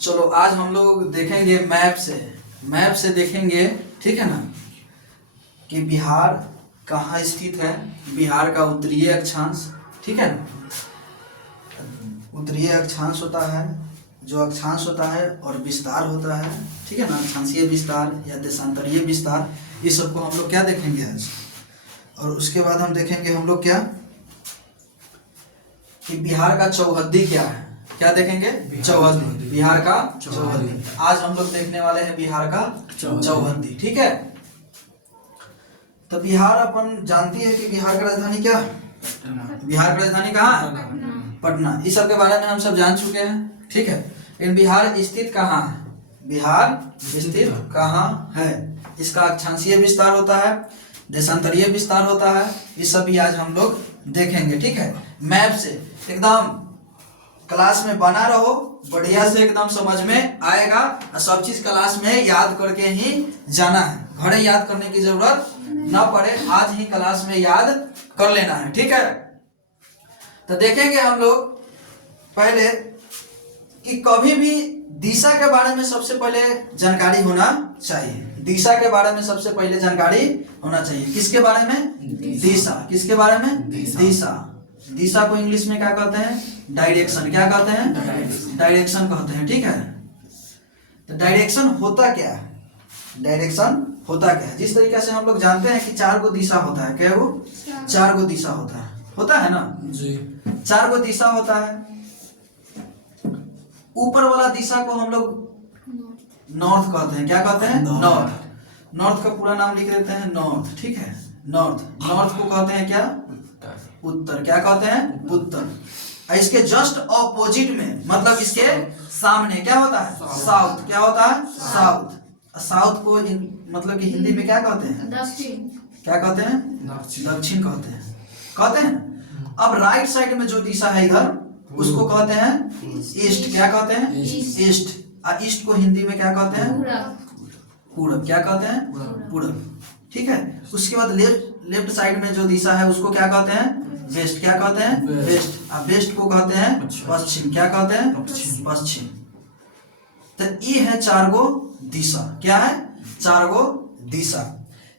चलो आज हम लोग देखेंगे मैप से देखेंगे, ठीक है ना, कि बिहार कहाँ स्थित है। बिहार का उत्तरीय अक्षांश, ठीक है ना, उत्तरीय अक्षांश होता है, जो अक्षांश होता है और विस्तार होता है, ठीक है ना, अक्षांशीय विस्तार या देशांतरीय विस्तार, ये सबको हम लोग क्या देखेंगे आज। और उसके बाद हम देखेंगे हम लोग क्या कि बिहार का चौहद्दी क्या है। क्या देखेंगे? चौहद्दी, बिहार का चौहद्दी। आज हम लोग देखने वाले हैं बिहार का चौहद्दी, ठीक है। तो बिहार अपन जानती है कि बिहार की राजधानी क्या है? बिहार की राजधानी कहाँ है? पटना। इस सब के बारे में हम सब जान चुके हैं, ठीक है। लेकिन बिहार स्थित कहाँ है? बिहार स्थित कहाँ है? इसका अक्षांशीय विस्तार होता है, देशांतरीय विस्तार होता है, ये सब भी आज हम लोग देखेंगे, ठीक है। मैप से एकदम क्लास में बना रहो, बढ़िया से एकदम समझ में आएगा। और सब चीज क्लास में याद करके ही जाना है, घरे याद करने की जरूरत ना पड़े, आज ही क्लास में याद कर लेना है, ठीक है। तो देखेंगे हम लोग पहले कि कभी भी दिशा के बारे में सबसे पहले जानकारी होना चाहिए। दिशा के बारे में सबसे पहले जानकारी होना चाहिए। किसके बारे में? दिशा। किसके बारे में? दिशा। दिशा को इंग्लिश में क्या कहते हैं? डायरेक्शन। क्या कहते हैं? डायरेक्शन कहते हैं, ठीक है। तो डायरेक्शन होता क्या है? डायरेक्शन होता क्या है? जिस तरीके से हम लोग जानते हैं कि 4 गो दिशा होता है, क्या वो 4 गो दिशा होता है ना जी। 4 गो दिशा होता है। ऊपर वाला दिशा को हम लोग नॉर्थ कहते हैं। क्या कहते हैं? नॉर्थ। नॉर्थ का पूरा नाम लिख देते हैं नॉर्थ, ठीक है। नॉर्थ को कहते हैं क्या? उत्तर। क्या कहते हैं? उत्तर। इसके जस्ट ऑपोजिट में, मतलब इसके सामने क्या होता है? साउथ। क्या होता है? साउथ। साउथ को मतलब कि हिंदी में क्या कहते हैं? दक्षिण। क्या कहते हैं? दक्षिण कहते हैं। अब राइट साइड में जो दिशा है इधर, उसको कहते हैं ईस्ट। क्या कहते हैं? ईस्ट। और ईस्ट को हिंदी में क्या कहते हैं? पूरब। क्या कहते हैं? पूरब, ठीक है। उसके बाद लेफ्ट साइड में जो दिशा है उसको क्या कहते हैं? वेस्ट। क्या कहते हैं? वेस्ट। और वेस्ट को कहते हैं पश्चिम। क्या कहते हैं? पश्चिम। तो ये है 4 गो दिशा। क्या है? 4 गो दिशा।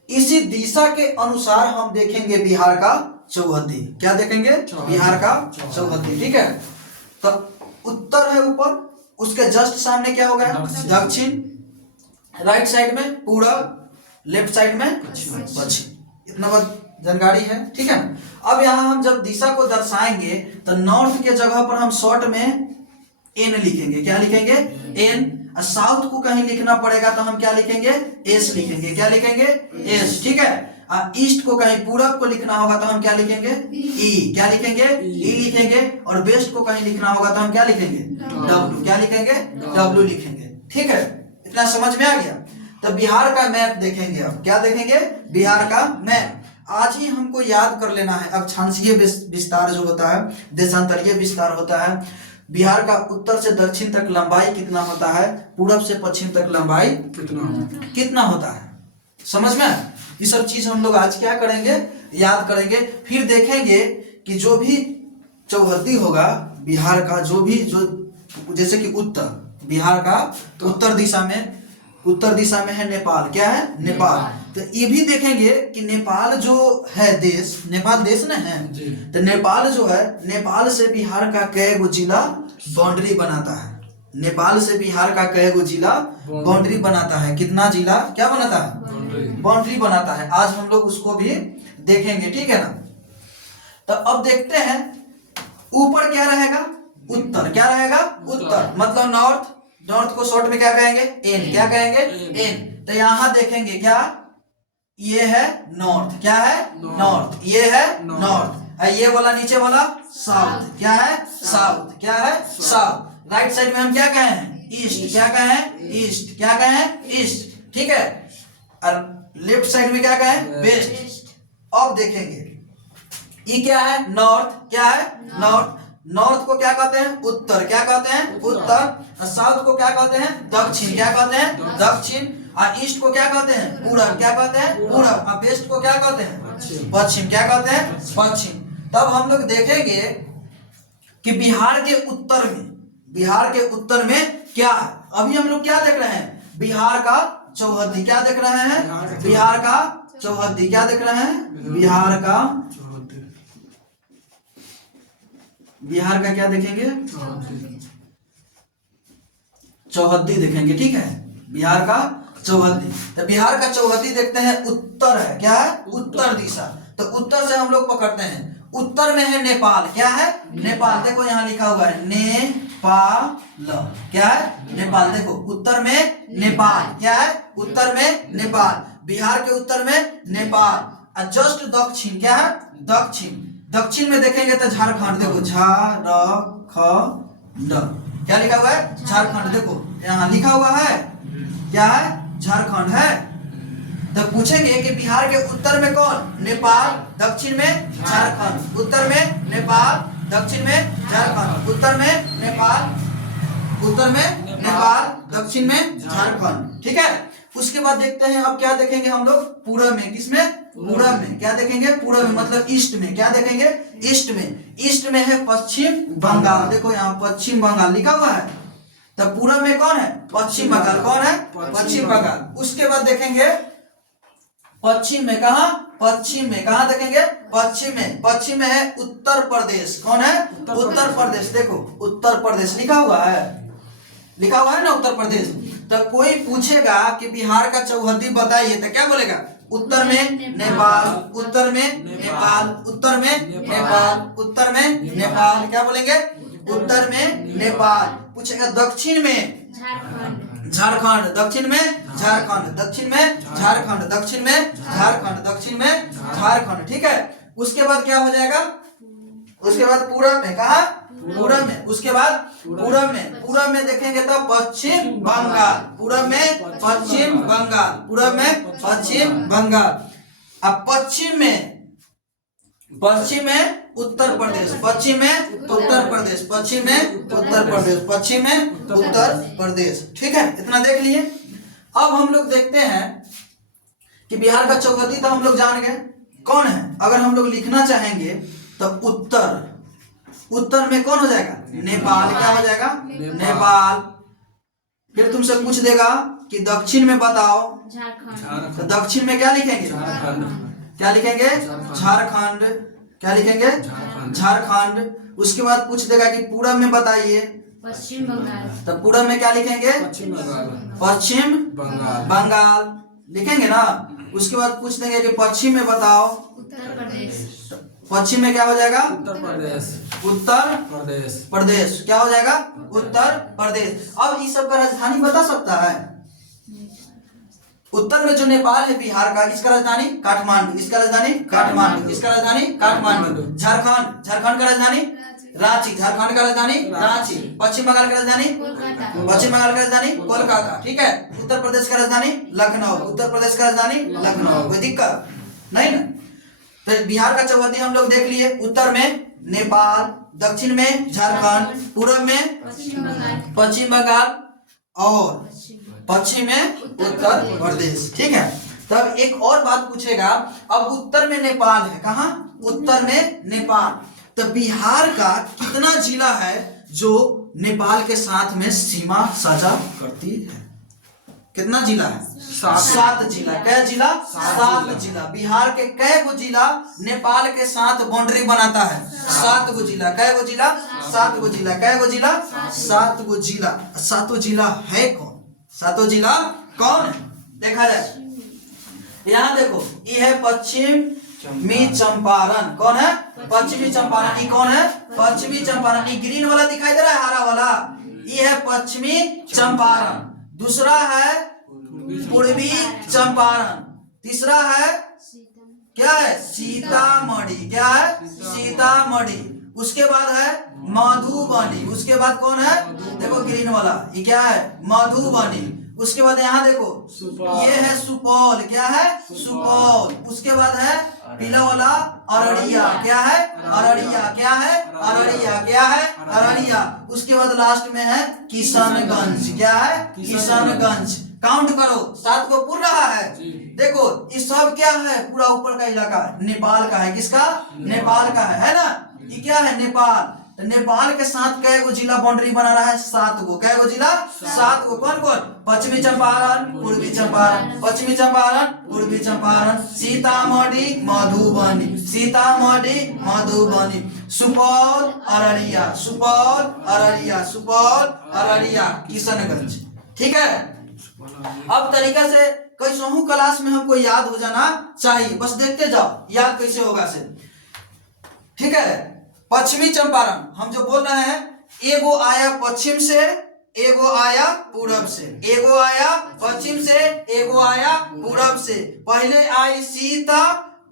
इसी दिशा के अनुसार हम देखेंगे बिहार का चौहद्दी। क्या देखेंगे? बिहार का चौहद्दी, ठीक है। तो उत्तर है ऊपर, उसके जस्ट सामने क्या हो गया? दक्षिण। राइट साइड में पूरब, लेफ्ट साइड में पश्चिम। इतना बात जानकारी है, ठीक है। अब यहाँ हम जब दिशा को दर्शाएंगे तो नॉर्थ के जगह पर हम शॉर्ट में एन लिखेंगे। क्या लिखेंगे? एन। साउथ को कहीं लिखना पड़ेगा तो हम क्या लिखेंगे? एस लिखेंगे। क्या लिखेंगे? एस, ठीक है। ईस्ट को कहीं पूरब को लिखना होगा तो हम क्या लिखेंगे? ई। क्या लिखेंगे? ई लिखेंगे। और वेस्ट को कहीं लिखना होगा तो हम क्या लिखेंगे? डब्ल्यू। क्या लिखेंगे? डब्ल्यू लिखेंगे, ठीक है। इतना समझ में आ गया। तो बिहार का मैप देखेंगे। अब क्या देखेंगे? बिहार का मैप। आज ही हमको याद कर लेना है। अक्षांशीय विस्तार जो होता है, देशांतरीय विस्तार होता है। बिहार का उत्तर से दक्षिण तक लंबाई कितना होता है, पूरब से पश्चिम तक लंबाई कितना होता है, समझ में? ये सब चीज हम लोग आज क्या करेंगे? याद करेंगे। फिर देखेंगे कि जो भी चौहद्दी होगा बिहार का, जो जैसे कि उत्तर, बिहार का उत्तर दिशा में है नेपाल। क्या है? नेपाल। तो ये भी देखेंगे कि नेपाल जो है देश, नेपाल देश न है, तो नेपाल जो है, नेपाल से बिहार का कई गो जिला बाउंड्री बनाता है। नेपाल से बिहार का कई गो जिला बाउंड्री बनाता है। कितना जिला क्या बनाता है? बाउंड्री बनाता है। आज हम लोग उसको भी देखेंगे, ठीक है ना। तो अब देखते हैं ऊपर क्या रहेगा? उत्तर। क्या रहेगा? उत्तर मतलब नॉर्थ को शॉर्ट में क्या कहेंगे? एन। क्या कहेंगे? एन। तो यहाँ देखेंगे क्या? ये है नॉर्थ। क्या है? नॉर्थ। ये है नॉर्थ। ये वाला नीचे वाला साउथ। क्या है? साउथ। क्या है? साउथ। राइट साइड में हम क्या कहें? ईस्ट। क्या कहें? ईस्ट। क्या कहें? ईस्ट, ठीक है। और लेफ्ट साइड में क्या कहें? वेस्ट। अब देखेंगे ये क्या है? नॉर्थ। क्या है? नॉर्थ। नॉर्थ को क्या कहते हैं? उत्तर। क्या कहते हैं? उत्तर। साउथ को क्या कहते हैं? दक्षिण। क्या कहते हैं? दक्षिण। और ईस्ट को क्या कहते हैं? पूरब। क्या कहते हैं? पूरब। और वेस्ट को क्या कहते हैं? पश्चिम। क्या कहते हैं? पश्चिम। तब हम लोग देखेंगे कि बिहार के उत्तर में क्या है। अभी हम लोग क्या देख रहे हैं, बिहार का चौहद्दी। क्या देख रहे हैं, बिहार का चौहद्दी। क्या देख रहे हैं, बिहार का क्या देखेंगे, चौहद्दी देखेंगे। ठीक है, बिहार का चौहद्दी। तो बिहार का चौहद्दी देखते हैं, उत्तर है, क्या है, उत्तर दिशा। तो उत्तर से हम लोग पकड़ते हैं, उत्तर में है नेपाल। क्या है, नेपाल। देखो यहाँ लिखा हुआ है नेपाल। क्या है, नेपाल। देखो उत्तर में नेपाल। क्या है, उत्तर में नेपाल। बिहार के उत्तर में नेपाल। और जस्ट दक्षिण, क्या है, दक्षिण। दक्षिण में देखेंगे तो झारखंड। देखो झारखंड, क्या लिखा हुआ है, झारखंड। देखो यहाँ लिखा हुआ है, क्या है, झारखंड है। तो पूछेंगे कि बिहार के उत्तर में कौन, नेपाल। दक्षिण में झारखंड। उत्तर में नेपाल, दक्षिण में झारखंड। उत्तर में नेपाल, उत्तर में नेपाल, दक्षिण में झारखंड। ठीक है, उसके बाद देखते हैं अब क्या देखेंगे हम लोग, पूरब में। किसमें, पूरब में। क्या देखेंगे, पूरब में मतलब ईस्ट में। क्या देखेंगे, ईस्ट में। ईस्ट में है पश्चिम बंगाल। देखो यहाँ पश्चिम बंगाल लिखा हुआ है। तो पूरब में कौन है, पश्चिम बंगाल। कौन है, पश्चिम बंगाल। उसके बाद देखेंगे पश्चिम में। कहा, पश्चिम में। कहा देखेंगे, पश्चिम में। पश्चिम में है उत्तर प्रदेश। कौन है, उत्तर प्रदेश। देखो उत्तर प्रदेश लिखा हुआ है, लिखा हुआ है ना, उत्तर प्रदेश। तो कोई पूछेगा कि बिहार का चौहद्दी बताइए, तो क्या बोलेगा, उत्तर में नेपाल, उत्तर में नेपाल, उत्तर में नेपाल, उत्तर में नेपाल। क्या बोलेंगे, उत्तर में नेपाल। पूछेगा दक्षिण में झारखंड, दक्षिण में झारखंड, दक्षिण में झारखंड, दक्षिण में झारखंड, दक्षिण में झारखंड। ठीक है, उसके बाद क्या हो जाएगा, उसके बाद पूरब में। कहा, पूरब में। उसके बाद पूरब में, पूरब में देखेंगे तो पश्चिम बंगाल। पूरब में पश्चिम बंगाल, पूरब में पश्चिम बंगाल। अब पश्चिम में, पश्चिम में उत्तर प्रदेश, पश्चिम में उत्तर प्रदेश, पश्चिम में उत्तर प्रदेश, पश्चिम में उत्तर प्रदेश। ठीक है, इतना देख लिए। अब हम लोग देखते हैं कि बिहार का चौहद्दी तो हम लोग जान गए कौन है। अगर हम लोग लिखना चाहेंगे तो उत्तर, उत्तर में कौन हो जाएगा, नेपाल। क्या हो जाएगा, नेपाल। फिर तुमसे पूछ देगा कि दक्षिण में बताओ, तो दक्षिण में क्या लिखेंगे, क्या लिखेंगे, झारखंड। क्या लिखेंगे, झारखंड। उसके बाद पूछ देगा कि पूरब में बताइए, पश्चिम बंगाल। तो पूरब में क्या लिखेंगे, पश्चिम बंगाल लिखेंगे ना। उसके बाद पूछ देंगे कि पश्चिम में बताओ, उत्तर प्रदेश। पश्चिम में क्या हो जाएगा, उत्तर प्रदेश, उत्तर प्रदेश, प्रदेश। क्या हो जाएगा, उत्तर प्रदेश। अब इस सब का राजधानी बता सकता है। उत्तर में जो नेपाल है बिहार का, इसका राजधानी काठमांडू, इसका राजधानी काठमांडू, इसका राजधानी काठमांडू। झारखंड, झारखंड का राजधानी रांची, झारखंड का राजधानी रांची। पश्चिम बंगाल का राजधानी पश्चिम बंगाल का राजधानी कोलकाता। ठीक है, उत्तर प्रदेश का राजधानी लखनऊ, उत्तर प्रदेश का राजधानी लखनऊ। कोई दिक्कत नहीं ना। तो बिहार का चौहद्दी हम लोग देख लिए। उत्तर में नेपाल, दक्षिण में झारखंड, पूर्व में पश्चिम बंगाल और पश्चिम में उत्तर प्रदेश। ठीक है, तब एक और बात पूछेगा, अब उत्तर में नेपाल है, कहाँ, उत्तर में नेपाल। तो बिहार का कितना जिला है जो नेपाल के साथ में सीमा साझा करती है, कितना जिला है, 7 जिला। क्या जिला, 7 जिला। बिहार के कै गो जिला नेपाल के साथ बाउंड्री बनाता है, 7 गो जिला। कै गो जिला, 7 गो जिला। कै गो जिला, 7 गो जिला। 7 जिला है कौन, 7 जिला कौन है, देखा जाए। यहाँ देखो, ये है पश्चिमी चंपारण। कौन है, पश्चिमी चंपारण। ये कौन है, पश्चिमी चंपारण। ये ग्रीन वाला दिखाई दे रहा है, हरा वाला, ये है पश्चिमी चंपारण। दूसरा है पूर्वी चंपारण। तीसरा है क्या है, सीतामढ़ी। क्या है, सीतामढ़ी। उसके बाद है मधुबनी। उसके बाद कौन है, देखो ग्रीन वाला, ये क्या है, मधुबनी। उसके बाद यहाँ देखो, ये है सुपौल। क्या है, सुपौल। उसके बाद है पीला वाला अररिया। क्या है, अररिया। क्या है, अररिया। क्या है, अररिया। उसके बाद लास्ट में है किशनगंज। क्या है, किशनगंज। काउंट करो, 7 को पूरा रहा है। देखो ये सब क्या है, पूरा ऊपर का इलाका नेपाल का है। किसका, नेपाल का है ना। ये क्या है, नेपाल। तो नेपाल के साथ कै गो जिला बाउंड्री बना रहा है? 7 गो। कै गो जिला? 7 गो। कौन कौन? पश्चिमी चंपारण, पूर्वी चंपारण, पश्चिमी चंपारण, पूर्वी चंपारण, सीतामढ़ी, मधुबनी, सीतामढ़ी, मधुबनी, सुपौल, अररिया, सुपौल, अररिया, सुपौल, अररिया, किशनगंज। ठीक है, अब तरीका से कैसहू क्लास में हमको याद हो जाना चाहिए, बस देखते जाओ याद कैसे होगा से। ठीक है, पश्चिमी चंपारण हम जो बोल रहे हैं, एगो आया पश्चिम से, एगो आया पूरब से, एगो आया पश्चिम से, एगो आया पूरब से। पहले आई सीता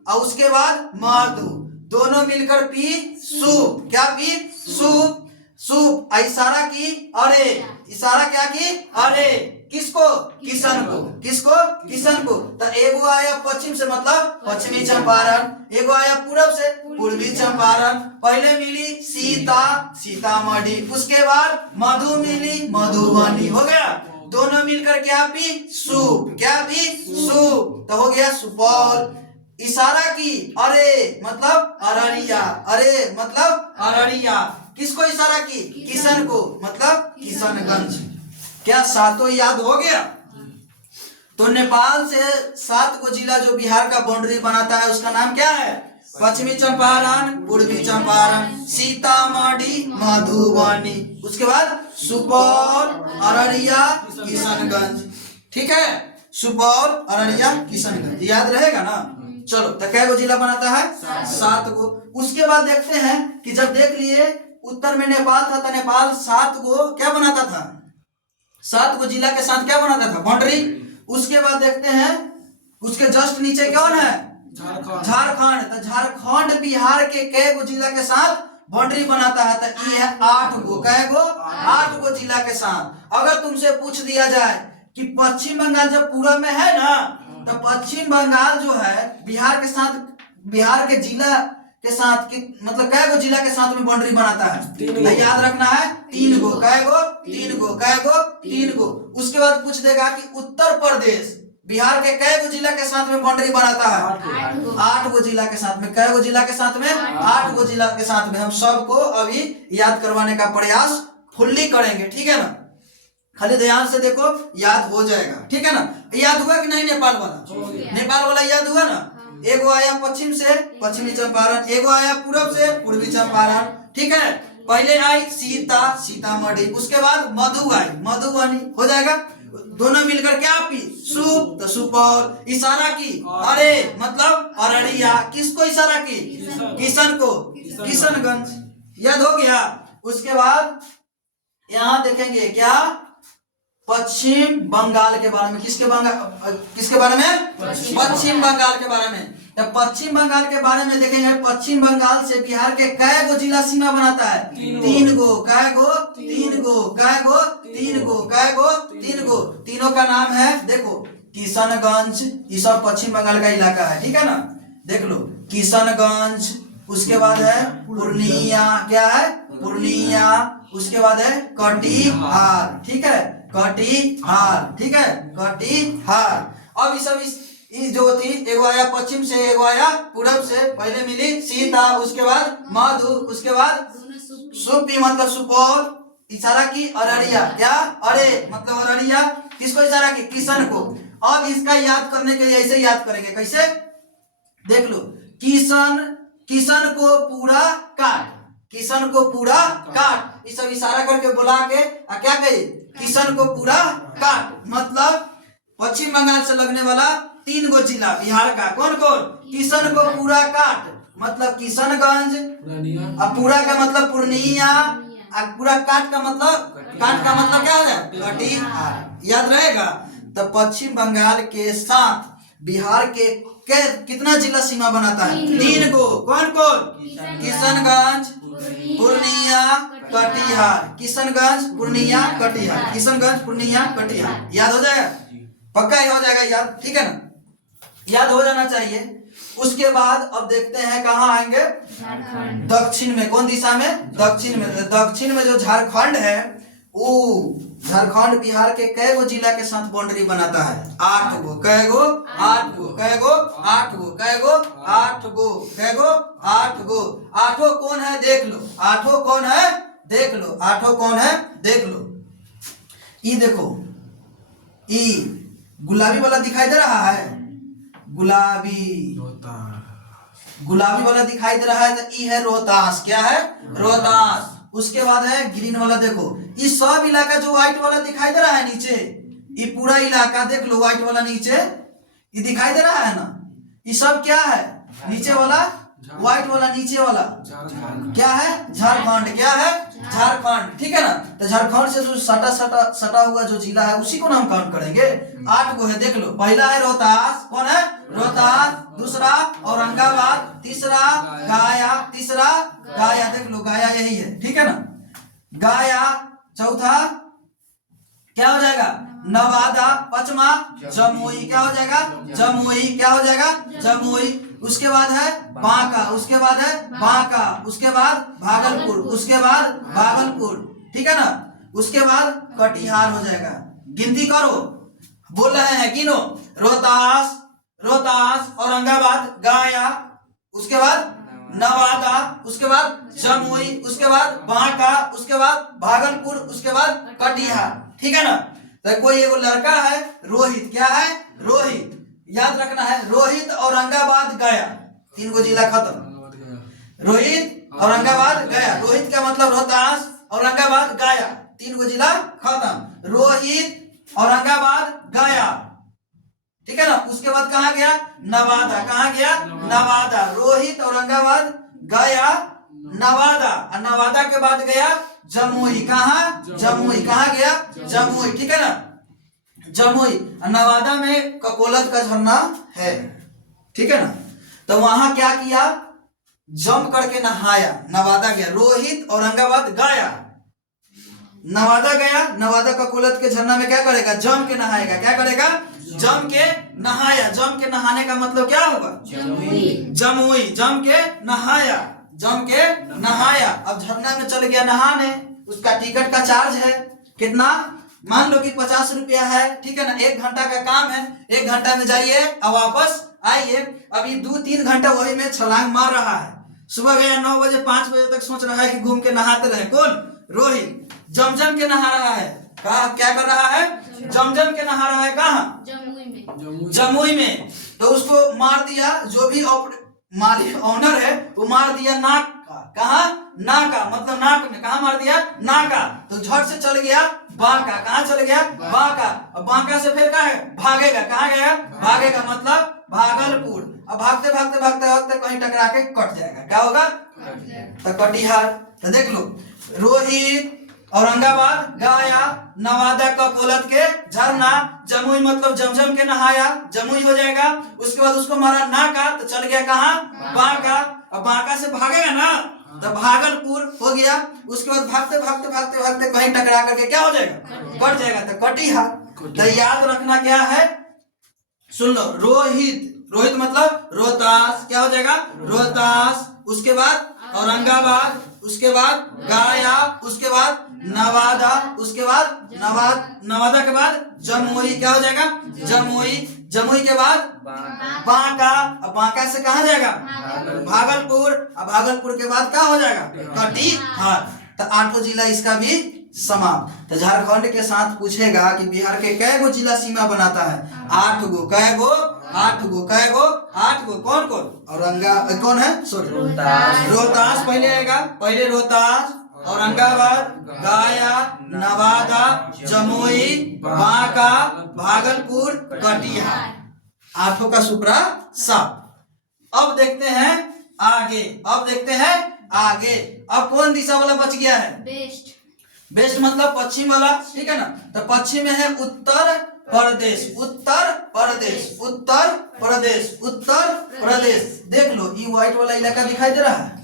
और उसके बाद मधु, दोनों मिलकर पी सूप। क्या पी? सूप। सूप इशारा की अरे, इशारा क्या की? अरे किसको? किशन को। किसको? किशन को। तो एगो आया पश्चिम से मतलब पश्चिमी चंपारण, एगो आया पूरब से पूर्वी चंपारण। पहले मिली सीता, सीतामढ़ी, उसके बाद मधु मिली, मधुबनी। हो गया, दोनों मिलकर क्या पी? सूप। क्या पी? सूप। तो हो गया सुपौल। इशारा की अरे मतलब अररिया, अरे मतलब अररिया। किसको इशारा की? किशन को, मतलब किशनगंज। क्या सातों याद हो गया? तो नेपाल से 7 को जिला जो बिहार का बाउंड्री बनाता है उसका नाम क्या है? पश्चिमी चंपारण, पूर्वी चंपारण, सीतामढ़ी, मधुबनी, उसके बाद सुपौल, अररिया, किशनगंज। ठीक है, सुपौल, अररिया, किशनगंज याद रहेगा ना? चलो, तो कै गो जिला बनाता है? 7 गो। उसके बाद देखते हैं कि जब देख लिए उत्तर में नेपाल था तो नेपाल 7 गो क्या बनाता था? 7 गो जिला के साथ क्या बनाता था? बाउंड्री। उसके बाद देखते हैं उसके जस्ट नीचे कौन है? झारखंड। तो झारखंड बिहार के कै गो जिला के साथ बाउंड्री बनाता है? तो ये है 8 गो। कै गो? 8 गो जिला के साथ। अगर तुमसे पूछ दिया जाए कि पश्चिम बंगाल जब पूरब में है ना, तो पश्चिम बंगाल जो है बिहार के साथ, बिहार के जिला के साथ कि मतलब कै गो जिला के साथ में बाउंड्री बनाता है? तो याद रखना है 3 गो। कै गो? 3 गो। कै गो? 3 गो। उसके बाद पूछ देगा कि उत्तर प्रदेश बिहार के कै गो जिला के साथ में बाउंड्री बनाता है? 8 गो जिला के साथ में। कै गो जिला के साथ में? 8 गो जिला के साथ में। हम सबको अभी याद करवाने का प्रयास फुल्ली करेंगे, ठीक है ना? खाली ध्यान से देखो, याद हो जाएगा। ठीक है ना? याद हुआ कि नहीं? नेपाल वाला, नेपाल वाला याद हुआ ना? एगो आया पश्चिम से पश्चिमी चंपारण, एगो आया पूरब से पूर्वी चंपारण। ठीक है, पहले आई सीता, सीतामढ़ी, उसके बाद मधु आई, मधुबनी। हो जाएगा, दोनों मिलकर क्या पी? सूप। तो सुपौल। इशारा की अरे मतलब अररिया। किसको इशारा की? किशन को, किशनगंज। याद हो गया? उसके बाद यहाँ देखेंगे क्या? पश्चिम बंगाल के बारे में। किसके बारे में? पश्चिम बंगाल के बारे में। तो पश्चिम बंगाल के बारे में देखेंगे, पश्चिम बंगाल से बिहार के कै गो जिला सीमा बनाता है? 3 गो। कै गो? 3 गो। कै गो? 3 गो। कै गो? 3 गो। तीनों का नाम है देखो, किशनगंज। ये सब पश्चिम बंगाल का इलाका है, ठीक है ना? देख लो, किशनगंज, उसके बाद है पूर्णिया। क्या है? पूर्णिया। उसके बाद है कटिहार। ठीक है, कटिहार। ठीक है, कटिहार। अब ये जो थी, एगो आया पश्चिम से, एगो आया पूरब से। पहले मिली सीता, उसके बाद मधु, उसके बाद सुपी मतलब सुपौल। इशारा की अररिया। क्या? अरे मतलब अररिया। किसको इशारा की? किशन को। अब इसका याद करने के लिए ऐसे याद करेंगे, कैसे? देख लो, किशन को पूरा काट, किशन को पूरा काट। ये सब इशारा करके बुला के क्या कही? किशन को पूरा काट मतलब पश्चिम बंगाल से लगने वाला 3 गो जिला बिहार का। कौन कौन? किशन को पूरा काट मतलब किशनगंज, अब पूरा का मतलब पूर्णिया, अब पूरा काट का मतलब क्या है? कटिहार। याद रहेगा? तो पश्चिम बंगाल के साथ बिहार के कितना जिला सीमा बनाता है? 3 गो। कौन कौन? किशनगंज, पूर्णिया, कटिहार। किशनगंज, पूर्णिया, कटिहार। किशनगंज, पूर्णिया, कटिहार। याद हो जाएगा? पक्का हो जाएगा याद, ठीक है ना? याद हो जाना चाहिए। उसके बाद अब देखते हैं कहाँ आएंगे? दक्षिण में। कौन दिशा में? दक्षिण में। दक्षिण में जो झारखंड है वो झारखंड बिहार के कई गो जिला के साथ बाउंड्री बनाता है? 8 गो। कै गो? 8 गो। कै गो? 8 गो। कै गो? 8 गो। कै गो? 8 गो। आठों कौन है देख लो, आठों कौन है देख लो, आठों कौन है देख लो। ई देखो, ई गुलाबी वाला दिखाई दे रहा है, गुलाबी, गुलाबी वाला दिखाई दे रहा है, तो ई है रोहतास। क्या है? रोहतास। उसके बाद है ग्रीन वाला, देखो ये सब इलाका जो व्हाइट वाला दिखाई दे रहा है नीचे, ये पूरा इलाका देख लो, व्हाइट वाला नीचे ये दिखाई दे रहा है ना, ये सब क्या है? नीचे वाला व्हाइट वाला नीचे वाला क्या है? झारखंड। क्या है? झारखंड। ठीक है ना। तो झारखंड से जो सटा सटा सटा हुआ जो जिला है उसी को हम काउंट करेंगे। 8 गो है देख लो। पहला है रोहतास, कौन है? रोहतास। दूसरा औरंगाबाद, तीसरा गया, तीसरा गया, देख लो गया यही है, ठीक है ना, गया। चौथा क्या हो जाएगा? नवादा। पांचवा जमुई। क्या हो जाएगा? जमुई। क्या हो जाएगा? जमुई। उसके बाद है बांका, उसके बाद है बांका, उसके बाद भागलपुर, उसके बाद भागलपुर, ठीक है ना। उसके बाद कटिहार हो जाएगा। गिनती करो, बोल रहे हैं गिनो। रोहतास, रोहतास, औरंगाबाद, गया, उसके बाद नवादा, उसके बाद जमुई, उसके बाद बांका, उसके बाद भागलपुर, उसके बाद कटिहार, ठीक है ना। तो कोई एगो लड़का है रोहित। क्या है? रोहित। याद रखना है, रोहित, औरंगाबाद, गया, 3 गो जिला खत्म। रोहित, औरंगाबाद, गया। रोहित का मतलब रोहतास, औरंगाबाद, गया, 3 गो जिला खत्म। रोहित, औरंगाबाद, गया, ठीक है ना। उसके बाद कहाँ गया? नवादा। कहाँ गया? नवादा। रोहित, औरंगाबाद, गया, नवादा, और नवादा के बाद गया जमुई। कहाँ? जमुई। कहाँ गया? जमुई, ठीक है ना। जमुई, नवादा में ककोलत का झरना है, ठीक है ना। तो वहां क्या किया? जम करके नहाया। नवादा गया, रोहित, औरंगाबाद, गया, नवादा गया, नवादा ककोलत के झरना में क्या करेगा? जम के नहाएगा। क्या करेगा? जम के नहाया। जम के नहाने का मतलब क्या होगा? जमुई। जमुई, जम के नहाया, जम के नहाया। अब झरना में चल गया नहाने, उसका टिकट का चार्ज है कितना? मान लो कि 50 रुपया है, ठीक है ना। 1 घंटा का काम है, 1 घंटा में जाइए और वापस आइए। अभी 2-3 घंटा वही में छलांग मार रहा है। सुबह गया 9 बजे, 5 बजे तक सोच रहा है कि घूम के नहाते रहे। कौन? रोहित। जमजम के नहा रहा है। कहा क्या कर रहा है? जमजम के नहा रहा है। कहाँ? जमुई में। जमुई में। तो उसको मार दिया, जो भी मालिक ऑनर है वो मार दिया नाक का। कहा? नाका, मतलब नाक में। कहा मार दिया? नाका। तो झट से चल गया बांका। कहाँ चल गया? बांका। अब बांका से फिर कहाँ है? भागेगा। कहाँ गया? भागेगा, मतलब भागलपुर। अब भागते भागते भागते भागते कहीं टकरा के कट जाएगा। क्या होगा? तो कटिहार। तो देख लो, रोहित, औरंगाबाद, गया, नवादा ककोलत के झरना, जमुई मतलब जमजम के नहाया, जमुई हो जाएगा। उसके बाद उसको मारा नाका, तो चल गया कहाँ? बांका। अब बांका से भागेगा ना, तो भागलपुर हो गया। उसके बाद भागते भागते भागते भागते कहीं टकरा करके क्या हो जाएगा? कट जाएगा, तो कटिहार। तो याद रखना क्या है, सुन लो। रोहित, रोहित मतलब रोहतास। क्या हो जाएगा? रोहतास। उसके बाद औरंगाबाद, उसके बाद गया, उसके बाद नवादा, उसके बाद नवादा के बाद जमुई। क्या हो जाएगा? जमुई। जमुई के बाद बांका। अब बांका से कहाँ जाएगा? भागलपुर। अब भागलपुर के बाद क्या हो जाएगा? कटिहार। तो 8 जिला इसका भी समाप्त। तो झारखंड के साथ पूछेगा कि बिहार के कै गो जिला सीमा बनाता है? 8 गो। कै गो? 8 गो। कै गो? 8 गो। कौन कौन? कौन है? सॉरी, रोहतास पहले आएगा। पहले रोहतास, औरंगाबाद, गया, नवादा, जमुई, बांका, भागलपुर, कटिहार। 8 का सुपरा साफ। अब देखते हैं आगे। अब देखते हैं आगे। अब कौन दिशा वाला बच गया है? बेस्ट। बेस्ट मतलब पश्चिम वाला, ठीक है ना। तो पश्चिम में है उत्तर प्रदेश। उत्तर प्रदेश, उत्तर प्रदेश, उत्तर प्रदेश। देख लो, ये व्हाइट वाला इलाका दिखाई दे रहा है,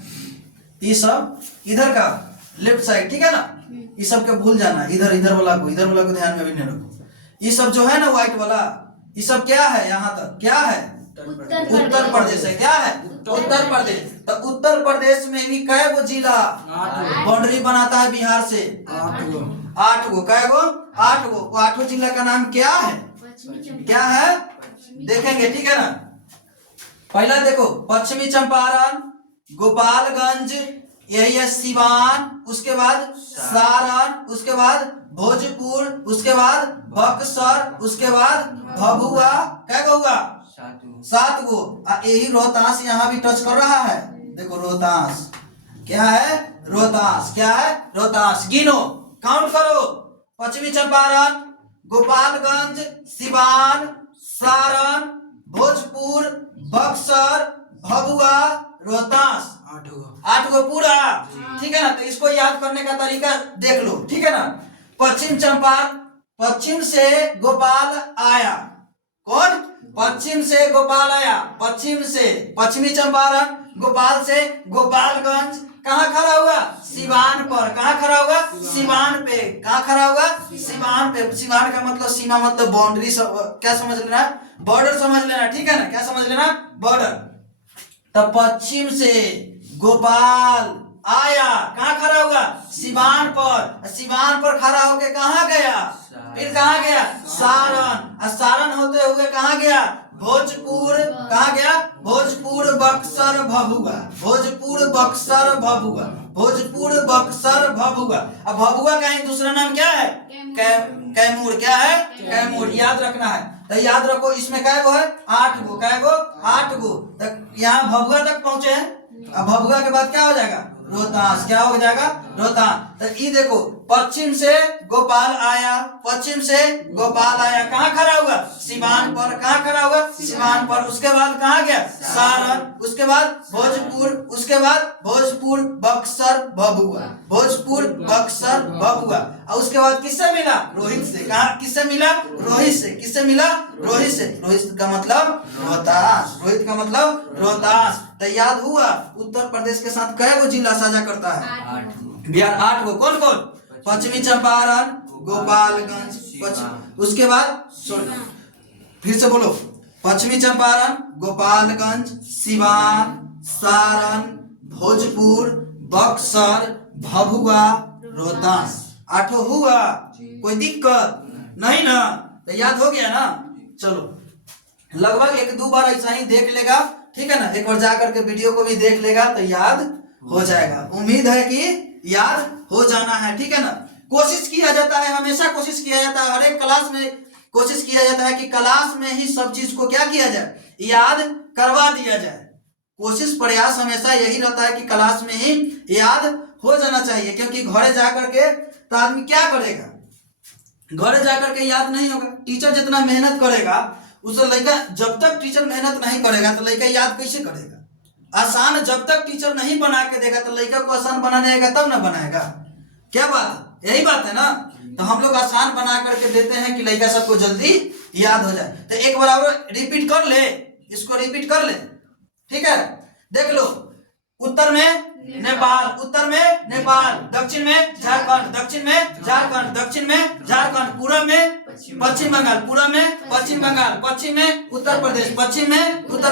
ये सब इधर का लेफ्ट साइड, ठीक है ना। ये सब के भूल जाना, इधर इधर वाला को ध्यान में भी नहीं रखो। ये सब जो है ना व्हाइट वाला, ये सब क्या है? यहाँ तक क्या है? उत्तर प्रदेश है। क्या है? उत्तर प्रदेश। तो उत्तर प्रदेश में भी कै गो जिला बाउंड्री बनाता है बिहार से? 8 गो। कै गो? 8 गो। वो 8 जिला का नाम क्या है? क्या है देखेंगे, ठीक है ना। पहला देखो, पश्चिमी चंपारण, गोपालगंज, यही है सिवान, उसके बाद सारण, उसके बाद भोजपुर, उसके बाद बक्सर, उसके बाद भभुआ। क्या होगा? 7 गो। यही रोहतास यहाँ भी टच कर रहा है। देखो रोहतास क्या है? रोहतास क्या है? रोहतास। गिनो, काउंट करो। पश्चिमी चंपारण, गोपालगंज, सिवान, सारण, भोजपुर, बक्सर, भभुआ, रोहतास। 8 गो पूरा, ठीक है ना। तो इसको याद करने का तरीका देख लो, ठीक है ना। पश्चिम चंपारण, पश्चिम से गोपाल आया। कौन? पश्चिम से गोपाल आया। पश्चिम से पश्चिमी चंपारण, गोपाल से गोपालगंज। कहाँ खड़ा हुआ? सिवान पर। कहाँ खड़ा हुआ? सिवान पे। कहाँ खड़ा हुआ? सिवान पे। सिवान का मतलब सीमा, मतलब बाउंड्री। क्या समझ लेना? बॉर्डर समझ लेना, ठीक है ना। क्या समझ लेना? बॉर्डर। तब पश्चिम से गोपाल आया, कहाँ खड़ा हुआ? सिवान पर। सिवान पर खड़ा होके कहाँ गया? फिर कहाँ गया? सारण। सारण होते हुए कहाँ गया? भोजपुर। कहाँ गया? भोजपुर, बक्सर, भभुआ। भोजपुर, बक्सर, भभुआ। भोजपुर, बक्सर, भभुआ। अब भभुआ का ही दूसरा नाम क्या है? कैमूर। क्या है? कैमूर। याद रखना है। तो याद रखो, इसमें कै गो है? 8 गो। कै गो? 8 गो। तक यहाँ भभुआ तक पहुंचे हैं। अब भभुआ के बाद क्या हो जाएगा? रोहतास। क्या हो जाएगा? रोहतास। तो ये देखो, पश्चिम से गोपाल आया। पश्चिम से गोपाल आया, कहाँ खड़ा हुआ? सिवान पर। कहाँ खड़ा हुआ? सिवान पर। उसके बाद कहाँ गया? सारण। उसके बाद भोजपुर। उसके बाद भोजपुर, बक्सर, भभुआ। भोजपुर, बक्सर, भभुआ। और उसके बाद किससे मिला? रोहित से। कहाँ किससे मिला? रोहित से। किससे मिला? रोहित से। रोहित का मतलब रोहतास। रोहित का मतलब रोहतास। तो याद हुआ, उत्तर प्रदेश के साथ कै गो जिला साझा करता है? बिहार 8 गो। कौन कौन? पश्चिमी चंपारण, गोपालगंज, उसके बाद फिर से बोलो। पश्चिमी चंपारण, गोपालगंज, सिवान, सारण, भोजपुर, बक्सर, भभुआ, रोहतास। 8 हुआ। कोई दिक्कत नहीं ना? तो याद हो गया ना। चलो, लगभग 1-2 बार ऐसा ही देख लेगा, ठीक है ना। एक बार जाकर के वीडियो को भी देख लेगा तो याद हो जाएगा। उम्मीद है कि याद हो जाना है, ठीक है ना। कोशिश किया जाता है, हमेशा कोशिश किया जाता है, हर एक क्लास में कोशिश किया जाता है कि क्लास में ही सब चीज को क्या किया जाए? याद करवा दिया जाए। कोशिश प्रयास हमेशा यही रहता है कि क्लास में ही याद हो जाना चाहिए, क्योंकि घरे जाकर के तो आदमी क्या करेगा? घरे जाकर के याद नहीं होगा। टीचर जितना मेहनत करेगा, उससे लड़का जब तक टीचर मेहनत नहीं करेगा तो लड़का याद कैसे करेगा? आसान जब तक टीचर नहीं बना के देगा तो लड़का को आसान बनाने आएगा तब ना बनाएगा। क्या बात है? यही बात है ना। तो हम लोग आसान बना करके देते हैं कि लड़का सबको जल्दी याद हो जाए। तो एक बार और रिपीट कर ले, इसको रिपीट कर ले, ठीक है। देख लो, उत्तर में नेपाल, उत्तर में नेपाल, दक्षिण में झारखंड, दक्षिण में झारखंड, दक्षिण में झारखंड, पूर्व में पश्चिम बंगाल, पूर्व में पश्चिम बंगाल, पश्चिम में उत्तर प्रदेश, पश्चिम में उत्तर